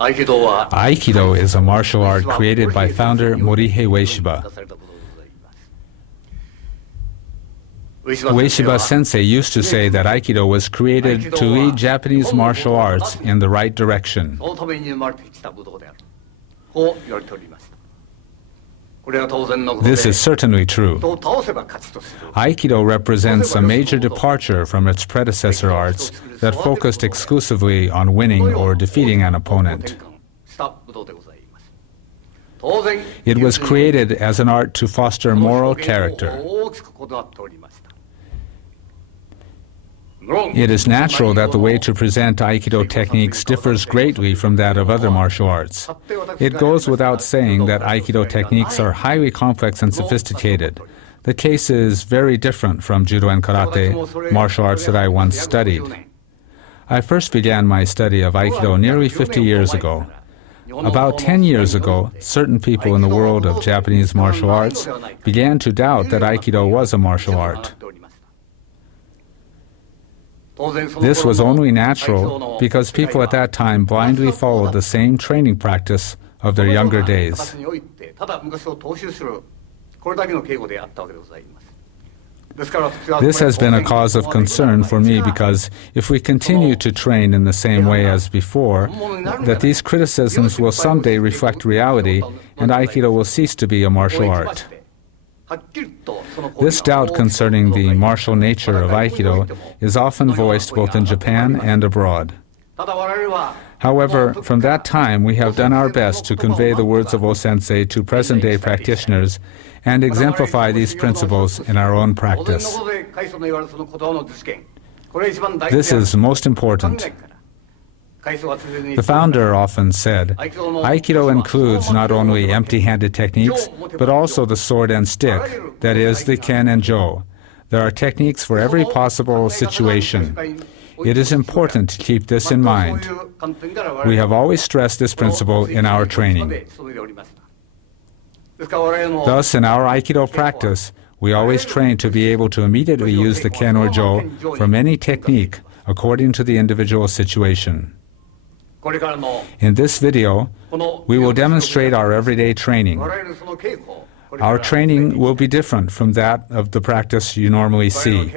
Aikido is a martial art created by founder Morihei Ueshiba. Ueshiba Sensei used to say that Aikido was created to lead Japanese martial arts in the right direction. This is certainly true. Aikido represents a major departure from its predecessor arts that focused exclusively on winning or defeating an opponent. It was created as an art to foster moral character. It is natural that the way to present Aikido techniques differs greatly from that of other martial arts. It goes without saying that Aikido techniques are highly complex and sophisticated. The case is very different from Judo and Karate, martial arts that I once studied. I first began my study of Aikido nearly 50 years ago. About 10 years ago, certain people in the world of Japanese martial arts began to doubt that Aikido was a martial art. This was only natural because people at that time blindly followed the same training practice of their younger days. This has been a cause of concern for me because if we continue to train in the same way as before, that these criticisms will someday reflect reality and Aikido will cease to be a martial art. This doubt concerning the martial nature of Aikido is often voiced both in Japan and abroad. However, from that time we have done our best to convey the words of O-sensei to present-day practitioners and exemplify these principles in our own practice. This is most important. The founder often said, Aikido includes not only empty-handed techniques, but also the sword and stick, that is, the ken and jo. There are techniques for every possible situation. It is important to keep this in mind. We have always stressed this principle in our training. Thus, in our Aikido practice, we always train to be able to immediately use the ken or jo from any technique according to the individual situation. In this video, we will demonstrate our everyday training. Our training will be different from that of the practice you normally see.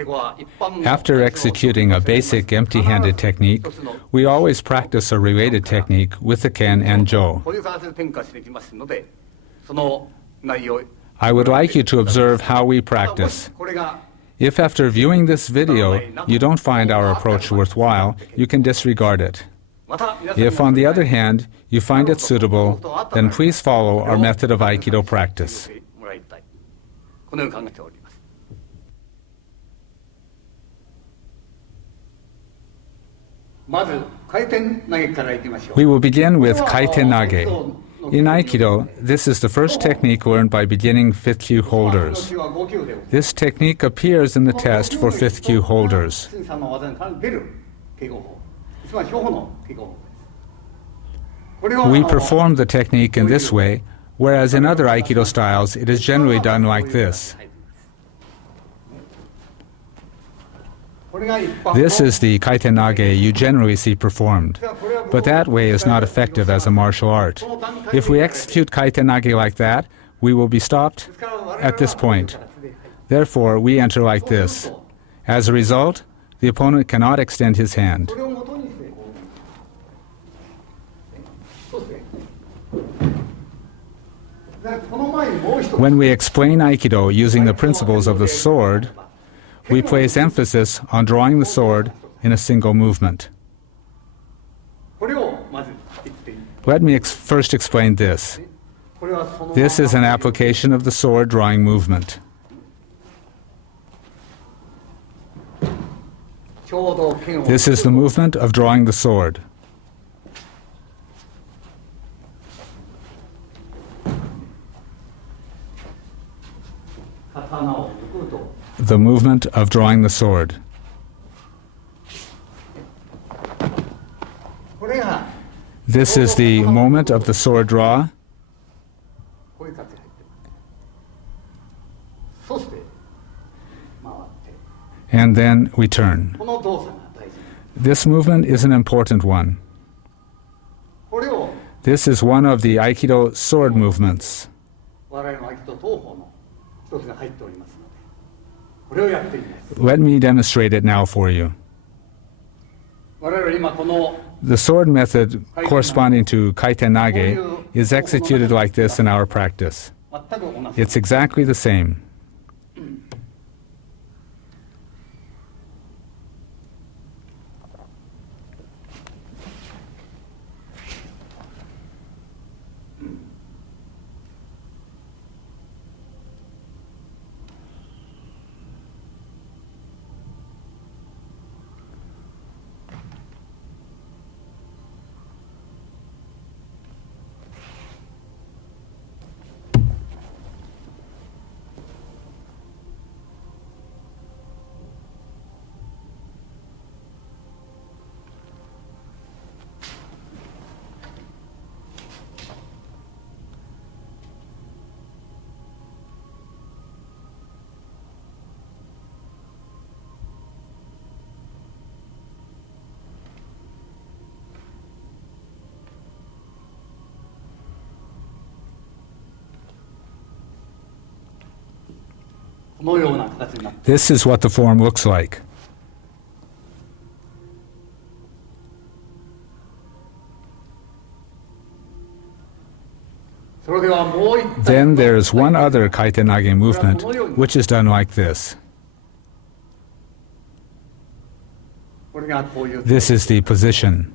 After executing a basic empty-handed technique, we always practice a related technique with the ken and jo. I would like you to observe how we practice. If after viewing this video you don't find our approach worthwhile, you can disregard it. If, on the other hand, you find it suitable, then please follow our method of Aikido practice. We will begin with kaiten nage. In Aikido, this is the first technique learned by beginning 5th kyu holders. This technique appears in the test for 5th kyu holders. We perform the technique in this way, whereas in other Aikido styles it is generally done like this. This is the kaiten nage you generally see performed, but that way is not effective as a martial art. If we execute kaiten nage like that, we will be stopped at this point. Therefore, we enter like this. As a result, the opponent cannot extend his hand. When we explain Aikido using the principles of the sword, we place emphasis on drawing the sword in a single movement. Let me first explain this. This is an application of the sword drawing movement. This is the movement of drawing the sword. The movement of drawing the sword. This is the moment of the sword draw. And then we turn. This movement is an important one. This is one of the Aikido sword movements. 我々の合気道東方の一つが入っておりますので、これをやっています。Let me demonstrate it now for you. 我々は今この The sword method corresponding to Kaiten Nage is executed like this in our practice. 全く同じ。 It's exactly the same. This is what the form looks like. Then there's one other Kaitenage movement, which is done like this. This is the position.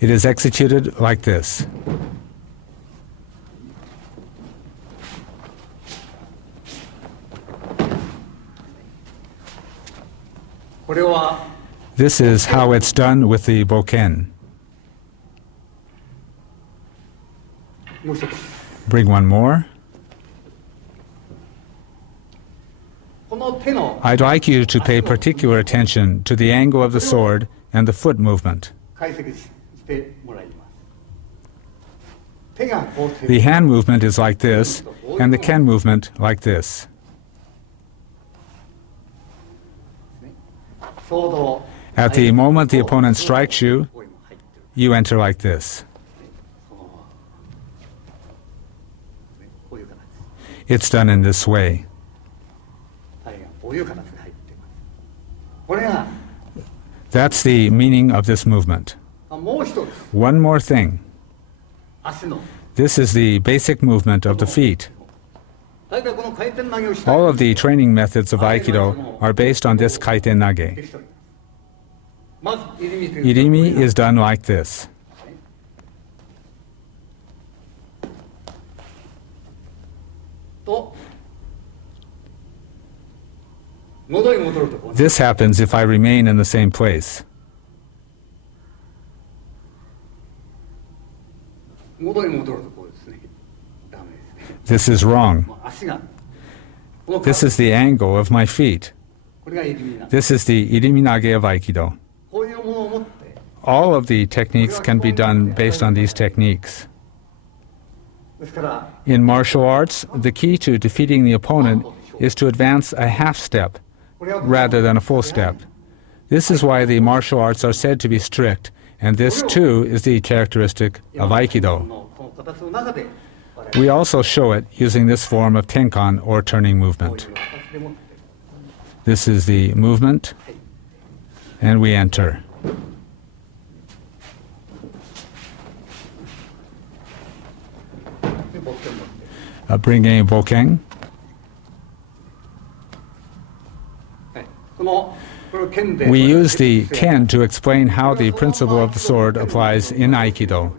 It is executed like this. This is how it's done with the boken. Bring one more. I'd like you to pay particular attention to the angle of the sword and the foot movement. The hand movement is like this, and the ken movement like this. At the moment the opponent strikes you, you enter like this. It's done in this way. That's the meaning of this movement. One more thing. This is the basic movement of the feet. All of the training methods of Aikido are based on this Kaiten Nage. Irimi is done like this. This happens if I remain in the same place. This is wrong. This is the angle of my feet. This is the Irimi Nage of Aikido. All of the techniques can be done based on these techniques. In martial arts, the key to defeating the opponent is to advance a half step rather than a full step. This is why the martial arts are said to be strict, and this too is the characteristic of Aikido. We also show it using this form of tenkan or turning movement. This is the movement, and we enter. Bring a boken. We use the ken to explain how the principle of the sword applies in Aikido.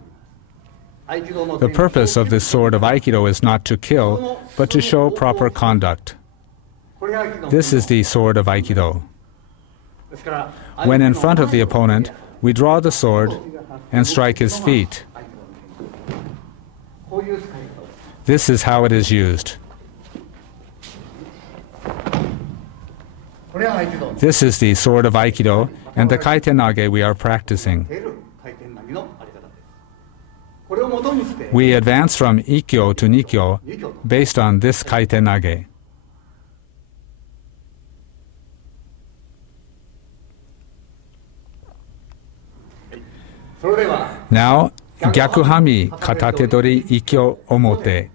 The purpose of this sword of Aikido is not to kill, but to show proper conduct. This is the sword of Aikido. When in front of the opponent, we draw the sword and strike his feet. This is how it is used. This is the sword of Aikido and the Kaiten Nage we are practicing. We advance from Ikkyo to Nikkyo based on this Kaiten Nage. それでは Now, Gyakuhanmi Katatedori Ikkyo Omote.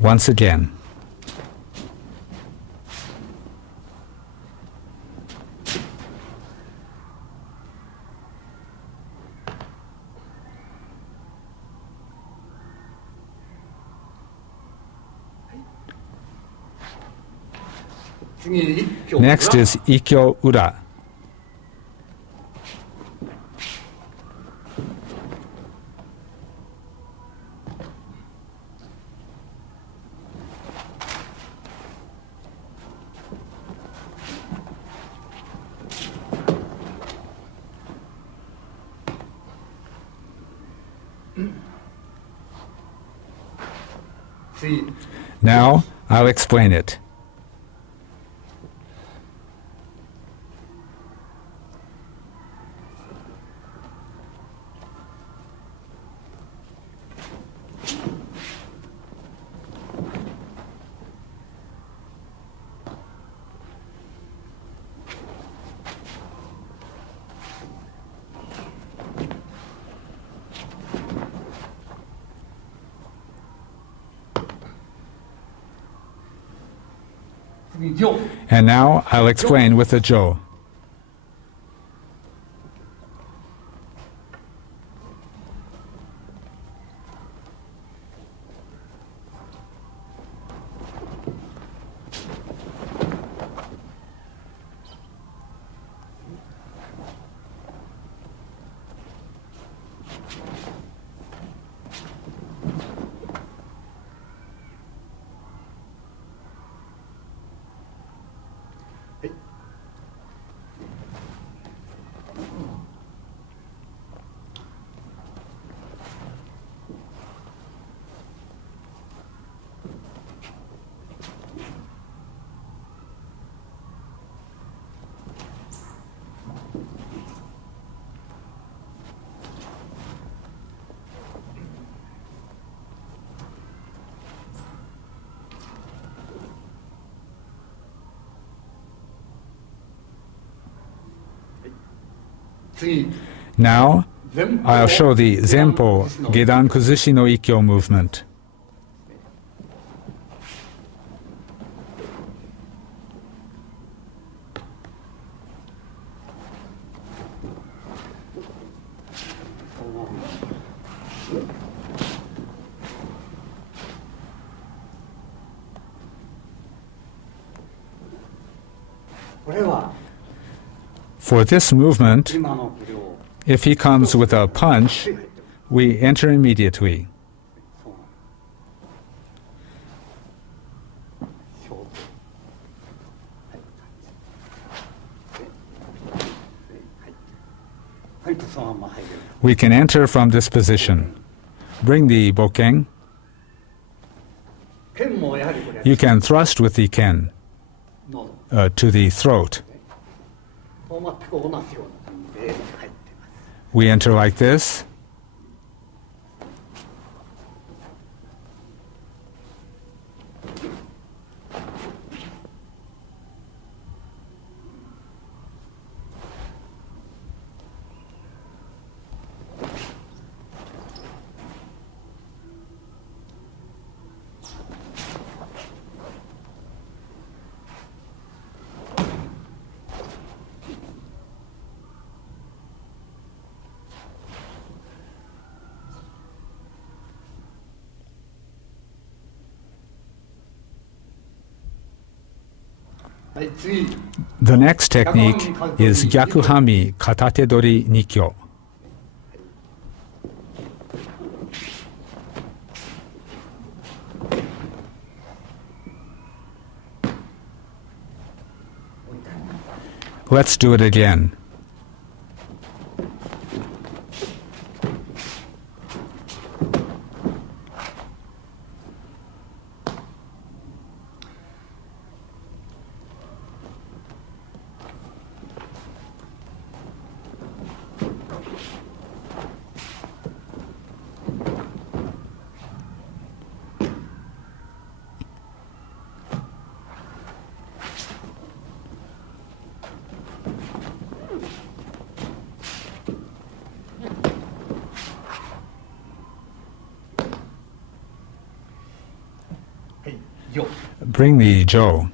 Once again. Next is Ikkyo Ura. Now, I'll explain it. And now I'll explain with the jo. Now, I'll show the Zenpo Gedan Kuzushi no Ikkyo movement. For this movement, if he comes with a punch, we enter immediately. We can enter from this position. Bring the bokken. You can thrust with the ken to the throat. We enter like this. The next technique is Gyakuhanmi Katatedori Nikyo. Let's do it again. Bring the jo.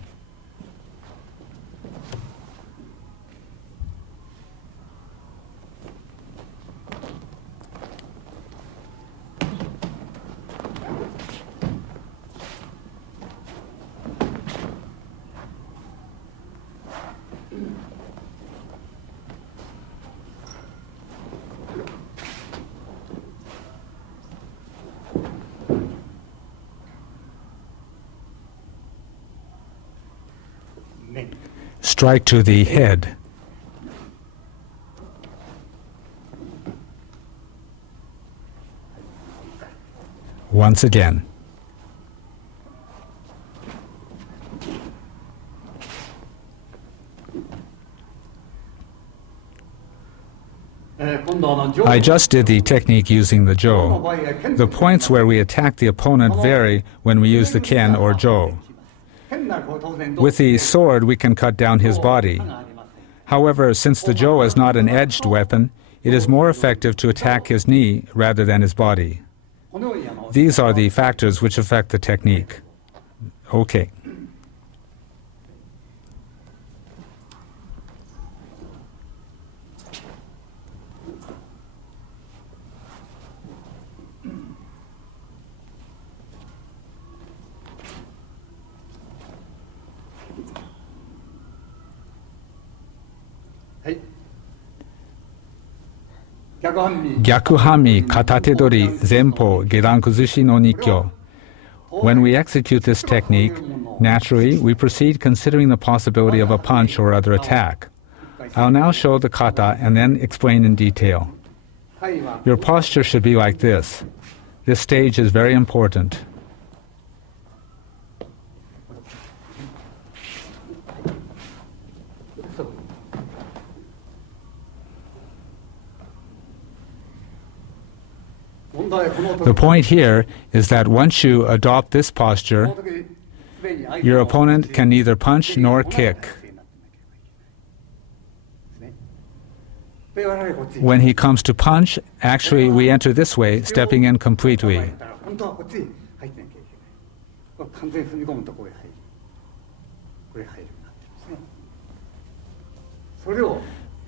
Strike to the head. Once again. I just did the technique using the jo. The points where we attack the opponent vary when we use the ken or jo. With the sword, we can cut down his body. However, since the jo is not an edged weapon, it is more effective to attack his knee rather than his body. These are the factors which affect the technique. Okay. Gyakuhanmi Katatedori Zenpo Gerankuzushi no Nikyo. When we execute this technique, naturally we proceed considering the possibility of a punch or other attack. I'll now show the kata and then explain in detail. Your posture should be like this. This stage is very important. The point here is that once you adopt this posture, your opponent can neither punch nor kick. When he comes to punch, actually we enter this way, stepping in completely.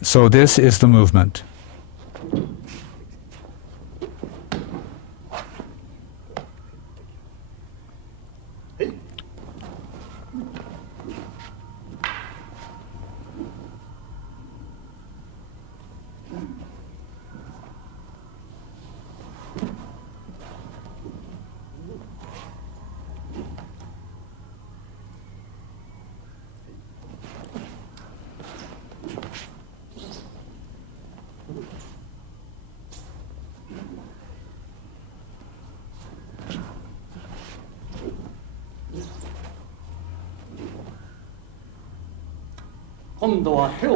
So this is the movement.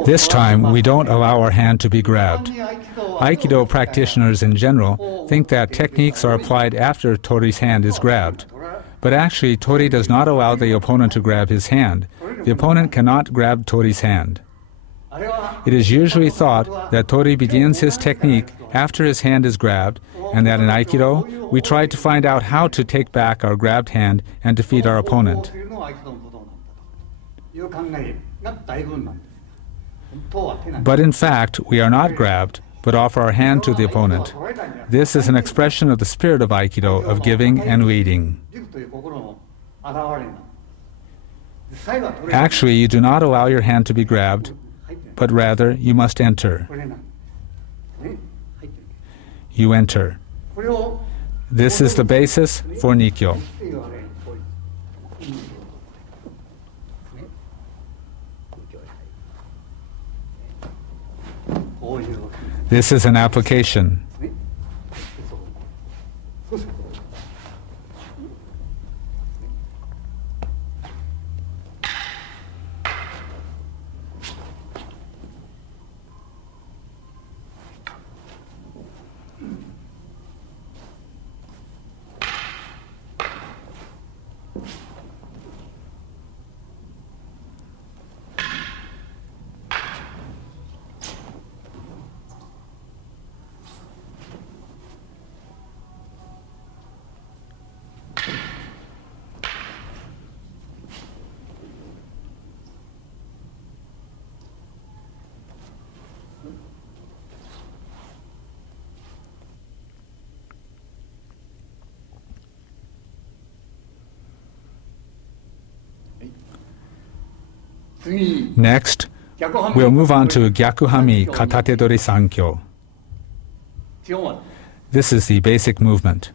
This time, we don't allow our hand to be grabbed. Aikido practitioners in general think that techniques are applied after Tori's hand is grabbed. But actually, Tori does not allow the opponent to grab his hand. The opponent cannot grab Tori's hand. It is usually thought that Tori begins his technique after his hand is grabbed, and that in Aikido, we try to find out how to take back our grabbed hand and defeat our opponent. But in fact, we are not grabbed, but offer our hand to the opponent. This is an expression of the spirit of Aikido, of giving and leading. Actually, you do not allow your hand to be grabbed, but rather you must enter. You enter. This is the basis for Nikyo. This is an application. Next, we'll move on to Gyakuhanmi Katatedori Sankyo. This is the basic movement.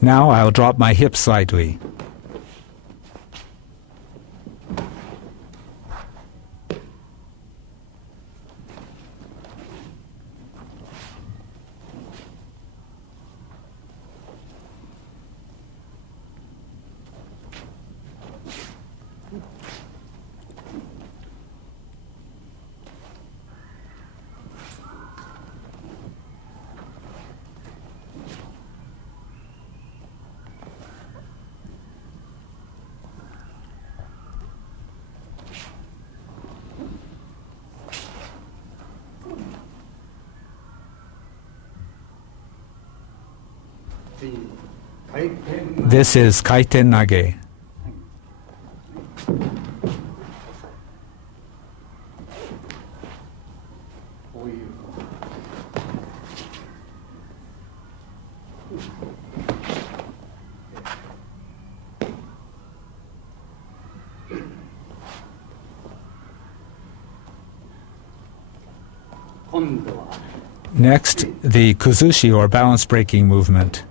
Now I'll drop my hips slightly. This is kaiten nage. Next, the kuzushi or balance breaking movement.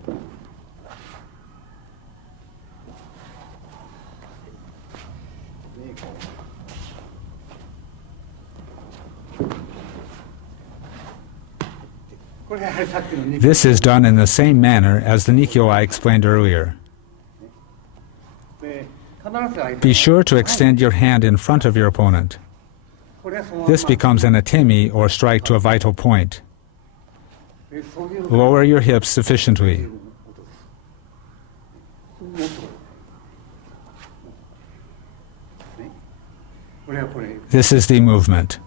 This is done in the same manner as the Nikyo I explained earlier. Be sure to extend your hand in front of your opponent. This becomes an atemi or strike to a vital point. Lower your hips sufficiently. This is the movement.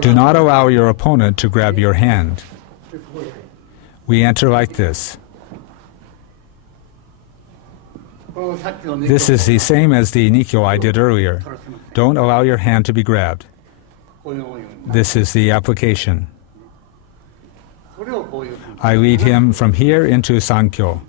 Do not allow your opponent to grab your hand. We enter like this. This is the same as the Nikyo I did earlier. Don't allow your hand to be grabbed. This is the application. I lead him from here into Sankyo.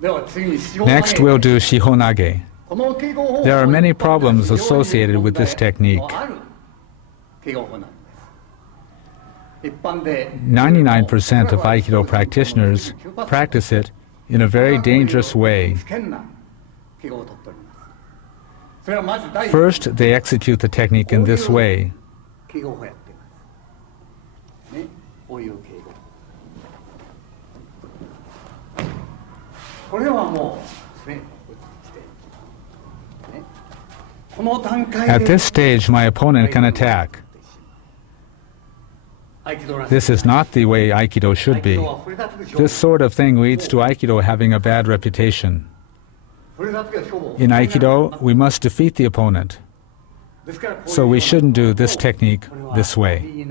Next, we'll do Shihonage. There are many problems associated with this technique. 99% of Aikido practitioners practice it in a very dangerous way. First, they execute the technique in this way. At this stage, my opponent can attack. This is not the way Aikido should be. This sort of thing leads to Aikido having a bad reputation. In Aikido, we must defeat the opponent. So we shouldn't do this technique this way.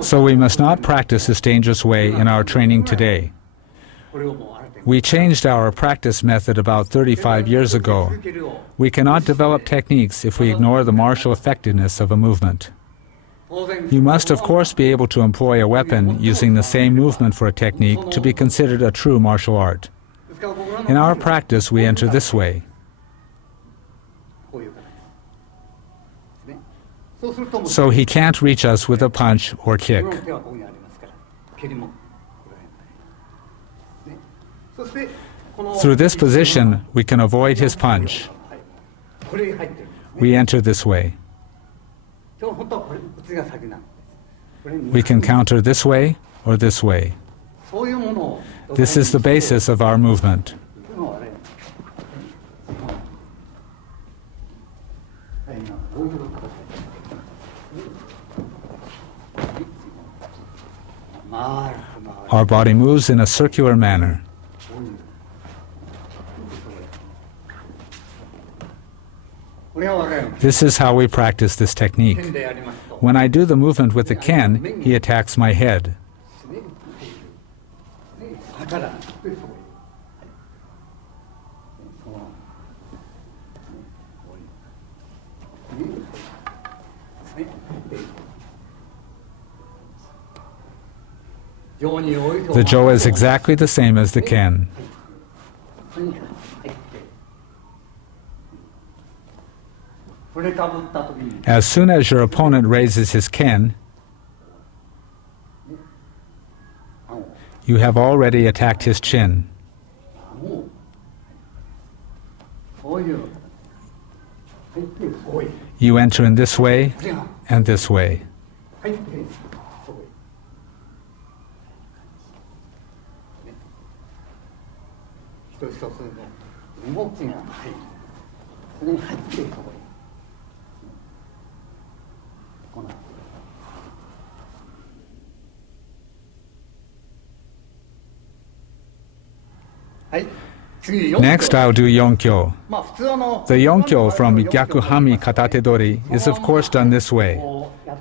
So we must not practice this dangerous way in our training today. We changed our practice method about 35 years ago. We cannot develop techniques if we ignore the martial effectiveness of a movement. You must, of course, be able to employ a weapon using the same movement for a technique to be considered a true martial art. In our practice, we enter this way. So he can't reach us with a punch or kick. Through this position, we can avoid his punch. We enter this way. We can counter this way or this way. This is the basis of our movement. Our body moves in a circular manner. This is how we practice this technique. When I do the movement with the ken, he attacks my head. The jo is exactly the same as the ken. As soon as your opponent raises his ken, you have already attacked his chin. You enter in this way and this way. Next, I'll do yonkyo. The yonkyo from Gyakuhanmi Katatedori is of course done this way,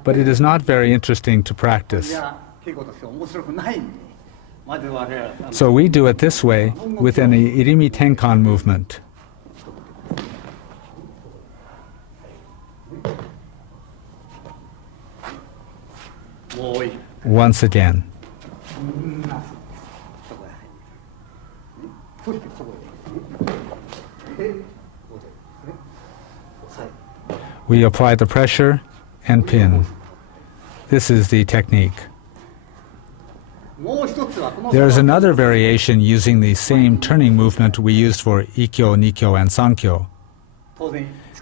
but it is not very interesting to practice. So we do it this way with an irimi tenkan movement. Once again. We apply the pressure and pin. This is the technique. There is another variation using the same turning movement we used for Ikkyo, Nikkyo, and Sankyo.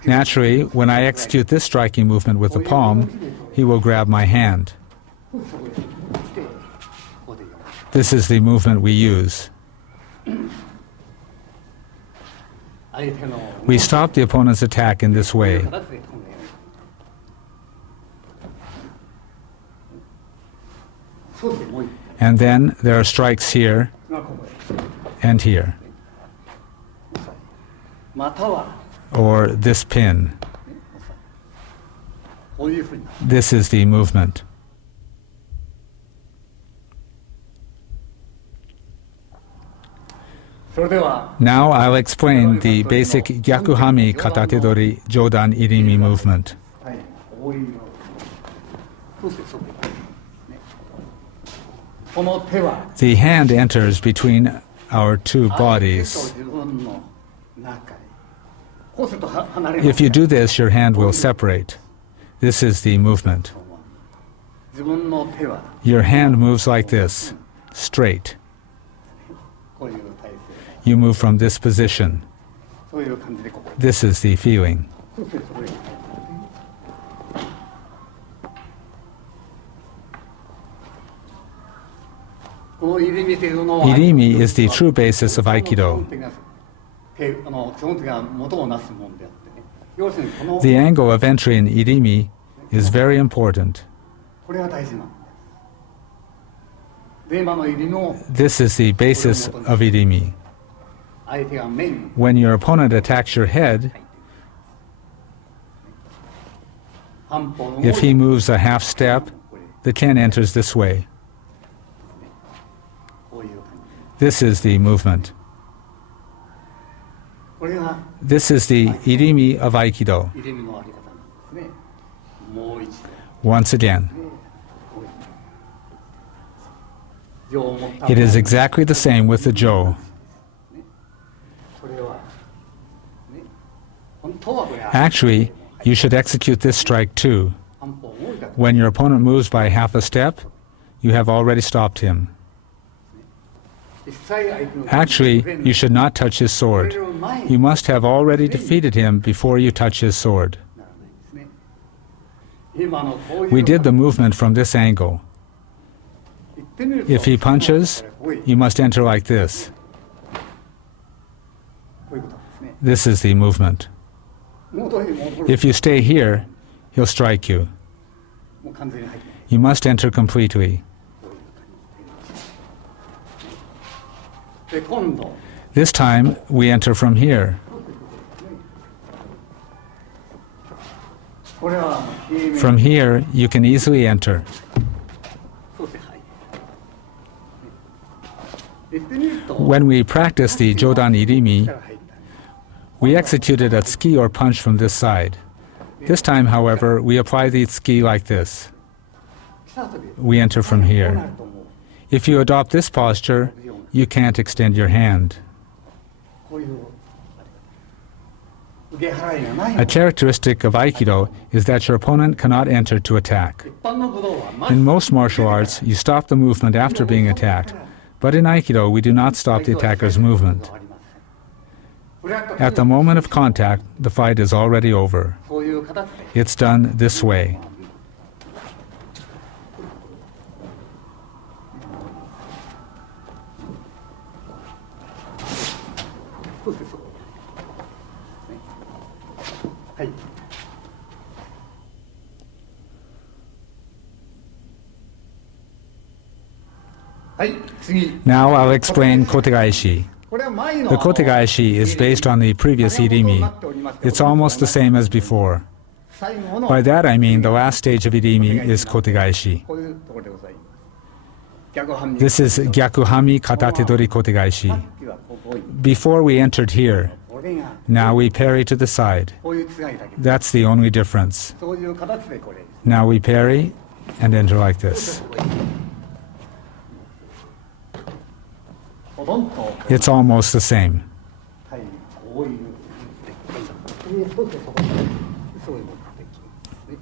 Naturally, when I execute this striking movement with the palm, he will grab my hand. This is the movement we use. We stop the opponent's attack in this way. And then there are strikes here and here. Or this pin. This is the movement. Now I'll explain the basic Gyakuhanmi Katatedori Jodan Irimi movement. The hand enters between our two bodies. If you do this, your hand will separate. This is the movement. Your hand moves like this, straight. You move from this position. This is the feeling. Irimi is the true basis of Aikido. The angle of entry in Irimi is very important. This is the basis of Irimi. When your opponent attacks your head, if he moves a half step, the ten enters this way. こういう感 This is the movement. じ。これが This is the irimi of Aikido. 入れ身のあり方なんですね。もう一度。 Once again, 情を持った it is exactly the same with the jo. これは、ね、本当はこれは Actually, you should execute this strike too. 半歩動いた When your opponent moves by half a step, you have already stopped him. 実際相手の Actually, you should not touch his こ sword. れを前に You must have already defeated him before you touch his sword. ならないですね。今のこういう We did the movement from this angle. 言ってみると If he punches, こういう you must enter like this. こういうことですね。 This is the movement. 元に戻る If you stay here, he'll strike you. もう完全に入ってない You must enter completely. で今度 This time, we enter from here. これは平面 From here, you can easily enter. そうして入る言ってみると When we practice the Jodan Irimi, 入った we execute it at tsuki or punch from this side. This time, however, we apply the tsuki like this. 来た時 We enter from こうな here. るともう If you adopt this posture, you can't extend your hand. こういう受け払いがない A characteristic of Aikido is that your opponent cannot enter to attack. 一般の武道はま In most martial arts, you stop the movement after being attacked. But in Aikido, we do not stop the attacker's movement. At the moment of contact, the fight is already over. そういう形で It's done this way. そうですそうはい はい次 Now I'll explain kotegaeshi. これは前の The kotegaeshi is based on the previous irimi. It's almost the same as before. 最後の By that I mean the last stage of irimi is kotegaeshi. こういうところでございます逆半身 This is Gyakuhanmi Katatedori kotegaeshi. さっきはここに Before we entered here, これが now we parry to the side. こういう違いだけど That's the only difference. そういう形でこれ Now we parry and enter like this. ほとんど It's almost the same. はいこういうそうですそういう目的ね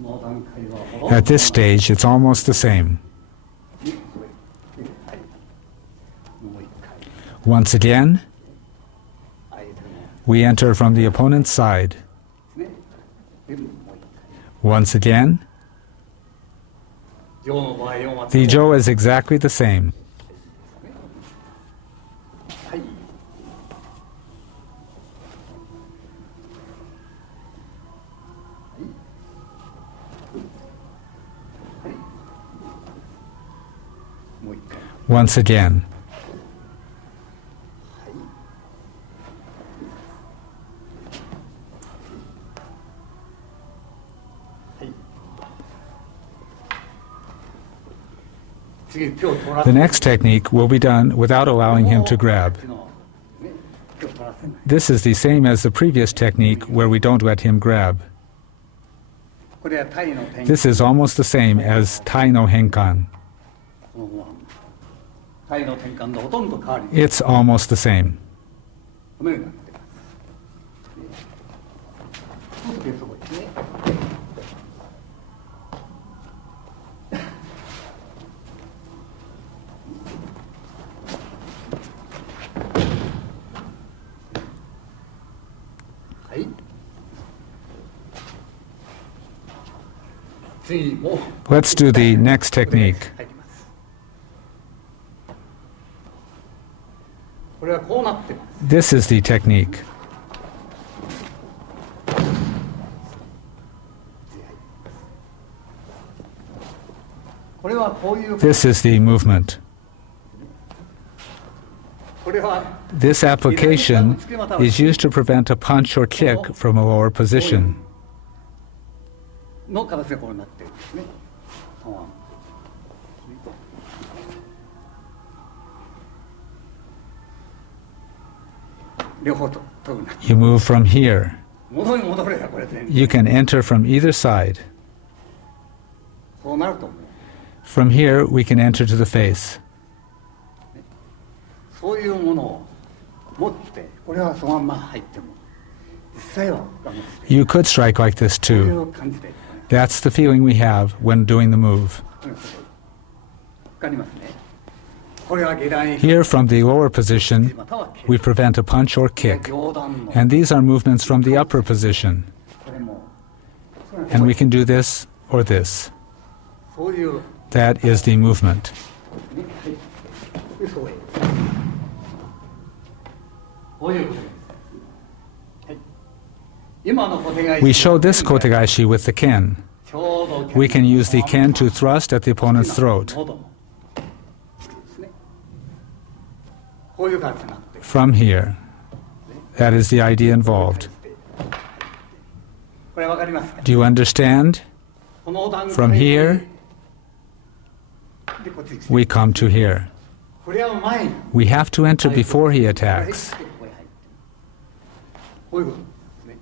もう段階はほとんど At this stage, it's almost the same. はいもう一回 Once again, 相手の we enter from the opponent's side. ねでもう一回 Once again, 上の場合を待つ the jo is exactly the same. はいもう一回 Once again. 次手を取ら The せ next technique will be done without allowing him to grab. ね手を取らせない This is the same as the previous technique where we don't let him grab. これはタイの点 This is almost the same as Tai no Henkan. そのままタイの転換のほとんど変わり It's almost the same. このようになってます。でそこですね。はい。次も Let's do the next technique. 入ります。これはこうなってます。 This is the technique. これはこういう This is the movement. こ This application is used to prevent a punch or kick from a lower position. の形がこうなってるんですね。両方と取るな。You move from here. 戻り戻ればこれ全部。 You can enter from either side. そうなると思う。 From here, we can enter to the face. そういうものを持って、これはそのまま入っても、実際はYou could strike like this そうい too. う感じで。 That's the feeling we have when doing the move. わかりますね。これは下段へ。 Here, from the lower position, または we prevent a punch or kick. 上段の And these are movements from the upper position. これも And we can do this or this. そういう That is the movement. ね、はい。でそういうこういうことです。はい。今の小手返し We show this kotegaeshi with the ken. ちょうど We can use the ken to thrust at the opponent's throat. 喉もですね。こういう感じになって。 From here. That is the idea involved. これわかりますか？ Do you understand? この段階 From here, でこっちです。 we come to here. これは前に We have to enter before he attacks. こういうことですね。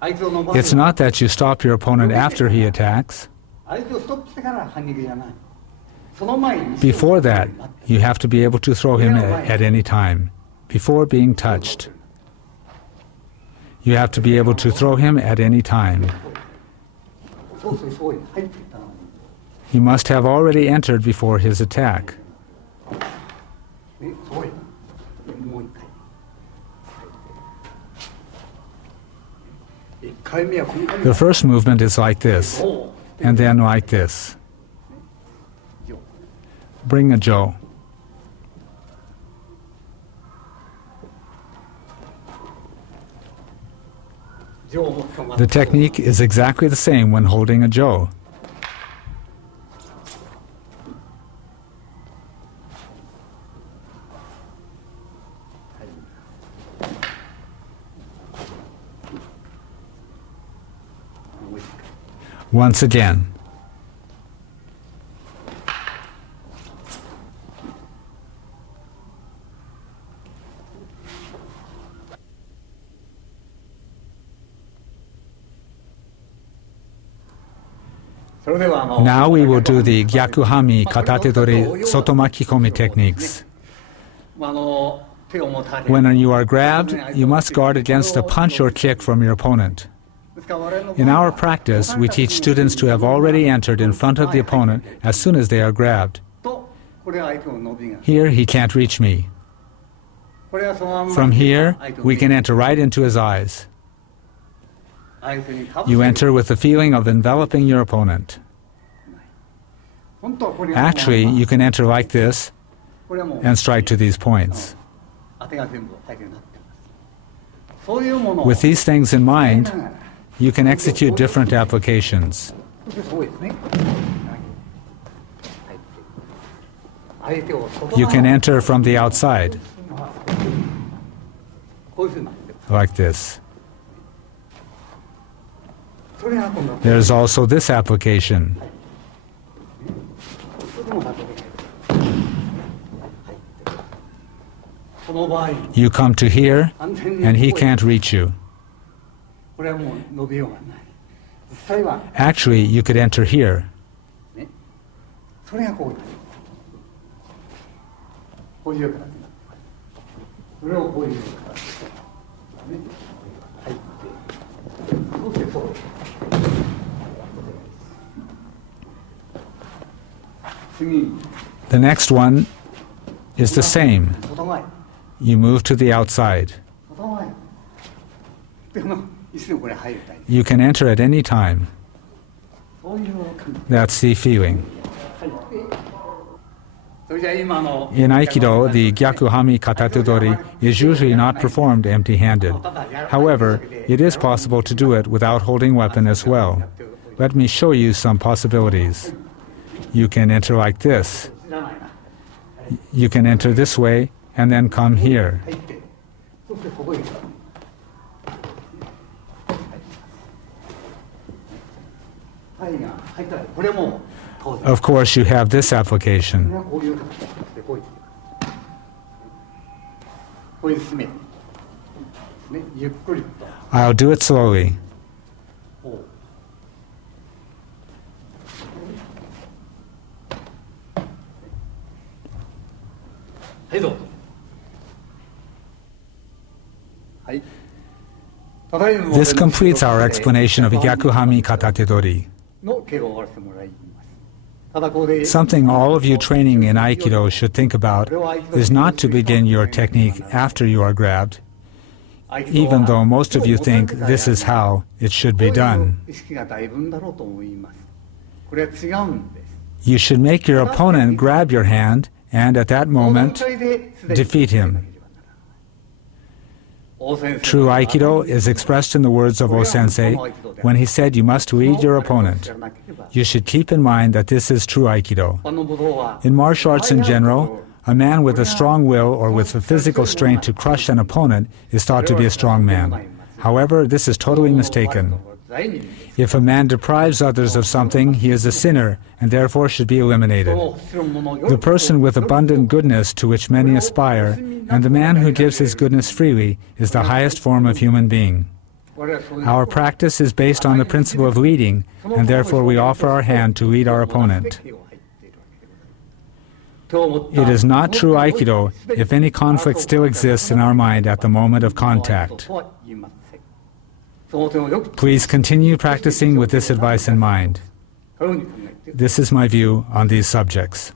相手を伸ば It's す。 not that you stop your opponent after he attacks. 相手をストップしてから反撃じゃない。その前に Before that, you have to be able to throw him at any time, before being touched. You have to be able to throw him at any time. そうそうそう入っていったのに。 He must have already entered before his attack. ね、そうや。もう一回。一回目はこの感じ The first movement is like this, おう and then like this. Bring a jo. 上も捕まっ The て technique is exactly the same when holding a jo. Once again. Now we will do the Gyakuhanmi, Katatedori, Sotomakikomi techniques. When you are grabbed, you must guard against a punch or kick from your opponent. In our practice, we teach students to have already entered in front of the opponent as soon as they are grabbed. Here, he can't reach me. From here, we can enter right into his eyes. You enter with the feeling of enveloping your opponent. Actually, you can enter like this and strike to these points. With these things in mind, you can execute different applications. You can enter from the outside, like this. There's also this application. You come to here, and he can't reach you. Actually, you could enter here. The next one is the same. You move to the outside. You can enter at any time. That's the feeling. In Aikido, the Gyakuhanmi Katatedori is usually not performed empty-handed. However, it is possible to do it without holding weapon as well. Let me show you some possibilities. You can enter like this. You can enter this way and then come here. 入ってそしてここへ来た。はいが入ったらこれも当然 Of course, you have this こ application. れはこういう形でこういうこういう進めねゆっくりと I'll do it slowly. こうはいどうぞはい This completes our explanation of Gyakuhanmi Katatedori. の敬語を終わらせてもらいます。ただここで Something all of you training in Aikido should think about is not to begin your technique after you are grabbed, even though most of you think this is how it should be done. 意識がだいぶんだろうと思います。これは違うんです。 You should make your opponent grab your hand and at that moment defeat him. True Aikido is expressed in the words of O-sensei when he said you must read your opponent. You should keep in mind that this is true Aikido. In martial arts in general, a man with a strong will or with the physical strength to crush an opponent is thought to be a strong man. However, this is totally mistaken. If a man deprives others of something, he is a sinner and therefore should be eliminated. The person with abundant goodness to which many aspire, and the man who gives his goodness freely, is the highest form of human being. Our practice is based on the principle of leading, and therefore we offer our hand to lead our opponent. It is not true Aikido if any conflict still exists in our mind at the moment of contact. Please continue practicing with this advice in mind. This is my view on these subjects.